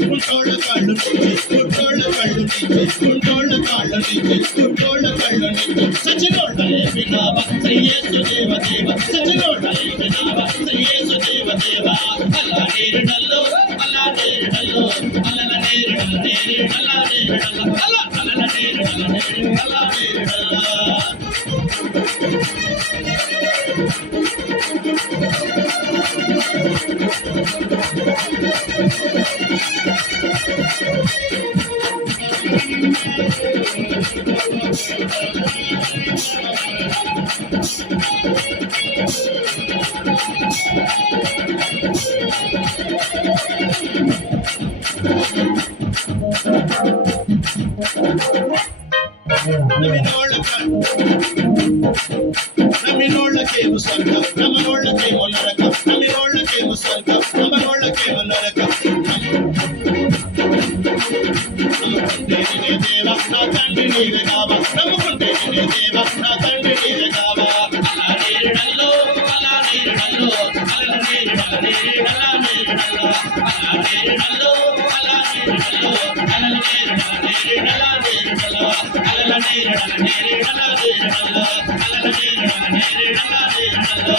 గుంటోళ్ళ కాళ్ళు గుంటోళ్ళ కళ్ళు గుంటోళ్ళ కాళ్ళు గుంటోళ్ళ కళ్ళు సచినోళ్ళ ఏమినావ శ్రీయేసు దేవ దేవ సచినోళ్ళ ఏమినావ శ్రీయేసు దేవ దేవ అలా నేరుడల్లో అలా నేరుడల్లో అలల నేరుడల నేరుడల నేరుడల అలా అలల నేరుడల నేరుడల నేరుడల నమ్మినోళ్ళకేమో స్వర్గం నమ్మనోళ్ళకేమో నరకం నమ్మినోళ్ళకేమో స్వర్గం నమ్మనోళ్ళకేమో నరకం నమ్ముకుంటే నేనే దేవా నా తండ్రి నీవే కావా నమ్ముకుంటే నేనే దేవా నా తండ్రి నీవే కావా అలా నేరుడల్లో అలా నేరుడల్లో అలా నేరుడల నేరుడల నేరుడల అలా నేరుడల్లో అలా నేరుడల్లో అలా నేరుడల నేరుడల నేరుడల అలల నేరుడల నేరుడల నేరుడల అలల నేరుడల నేరుడల నేరుడల